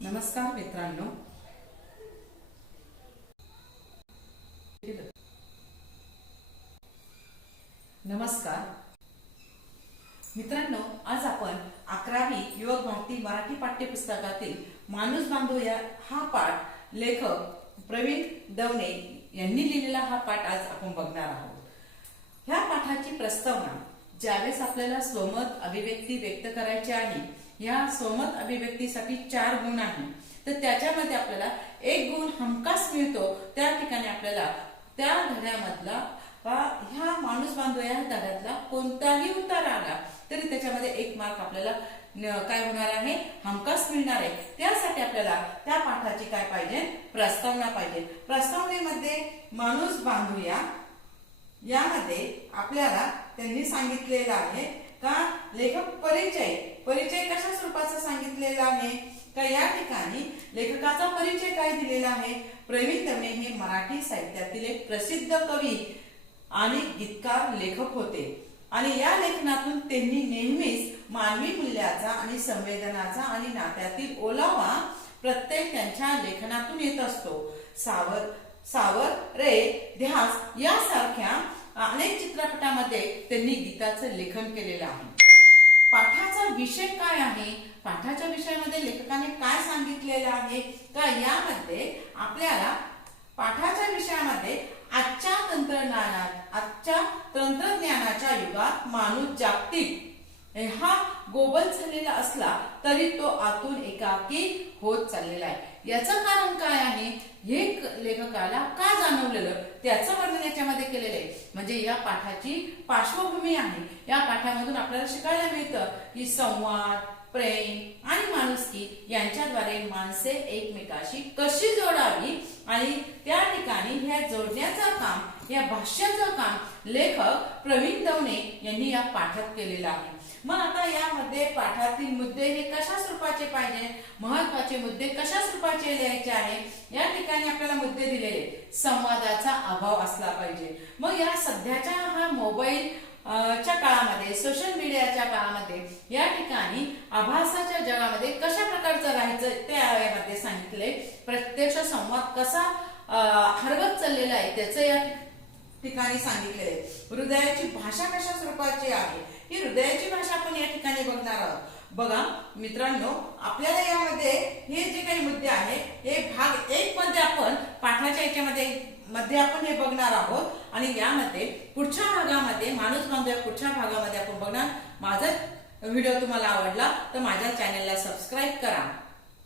नमस्कार मित्रांनो, आज आपण 11वी युवक भारती मराठी पाठ्यपुस्तकातील माणूस बांधू या हा पाठ लेखक प्रवीण दवणे यांनी लिहिलेला हा पाठ आज आपण बघणार आहोत। ह्या पाठाची प्रस्तावना ज्यावेळेस आपल्याला स्वमत अभिव्यक्ती व्यक्त करायची आहे, या स्वमत अभिव्यक्तीसाठी 4 गुण आहेत, तर त्याच्यामध्ये आपल्याला 1 गुण हमखास मिळतो। त्या ठिकाणी आपल्याला त्या धड्यामधला ह्या माणूस बांधू या धड्यातला कोणताही उत्तर आला तरी त्याच्यामध्ये 1 मार्क आपल्याला काय होणार आहे, हमखास मिळणार आहे। त्यासाठी आपल्याला त्या पाठाची काय पाहिजे, प्रस्तावना पाहिजे। प्रस्तावनेमध्ये माणूस बांधूया यामध्ये आपल्याला त्यांनी सांगितलेलं आहे का लेखक परिचय कशा स्वरूपाचा सांगितलेला आहे का, या ठिकाणी लेखकाचा परिचय काय दिलेला आहे। प्रवीण दवणे हे मराठी साहित्यातील एक प्रसिद्ध कवी आणि गीतकार लेखक होते आणि या लेखनातून त्यांनी नेहमीच मानवी मूल्याचा आणि संवेदनाचा आणि नात्यातील ओलावा प्रत्येक त्यांच्या लेखनातून येत असतो। सावर रे ध्यास यासारख्या अनेक चित्रपटामध्ये त्यांनी गीताचं लेखन केलेलं आहे। पाठाचा विषय काय आहे, पाठाच्या विषयामध्ये लेखकाने काय सांगितलेलं आहे का, यामध्ये आपल्याला पाठाच्या विषयामध्ये आजच्या तंत्रज्ञानाच्या युगात माणूस जागतिक हा गोबल झालेला असला तरी तो आतून एकाकी होत चाललेला आहे। याचं कारण काय आहे हे लेखकाला का जाणवलेलं त्याचं वर्णन याच्यामध्ये केलेलं आहे। म्हणजे या पाठाची पार्श्वभूमी आहे। या पाठामधून आपल्याला शिकायला मिळतं की संवाद, प्रेम आणि माणुसकी यांच्याद्वारे माणसे एकमेकाशी कशी जोडावी आणि त्या ठिकाणी ह्या जोडण्याचं काम, या भाष्याचं काम लेखक प्रवीण दवणे यांनी या पाठात केलेलं आहे। मग आता यामध्ये पाठातील मुद्दे हे कशा स्वरूपाचे पाहिजे, महत्वाचे मुद्दे कशा स्वरूपाचे लिहायचे आहे, या ठिकाणी आपल्याला मुद्दे दिलेले। संवादाचा अभाव असला पाहिजे। मग या सध्याच्या हा मोबाईल च्या काळामध्ये, सोशल मीडियाच्या काळामध्ये या ठिकाणी आभासाच्या जगामध्ये कशा प्रकारचं राहायचं ते यामध्ये सांगितले। प्रत्यक्ष संवाद कसा हरवत चाललेला आहे त्याचं या ठिकाणी सांगितलेले आहे। हृदयाची भाषा कशा स्वरूपाची आहे, ही हृदयाची भाषा आपण या ठिकाणी बघणार आहोत। बघा मित्रांनो, आपल्याला यामध्ये हे जे काही मुद्दे आहे हे भाग 1 मध्ये आपण पाठाच्या याच्यामध्ये आपण हे बघणार आहोत आणि यामध्ये पुढच्या भागामध्ये माणूस बांधू या पुढच्या भागामध्ये आपण बघणार। माझा व्हिडिओ तुम्हाला आवडला तर माझ्या चॅनलला सबस्क्राईब करा।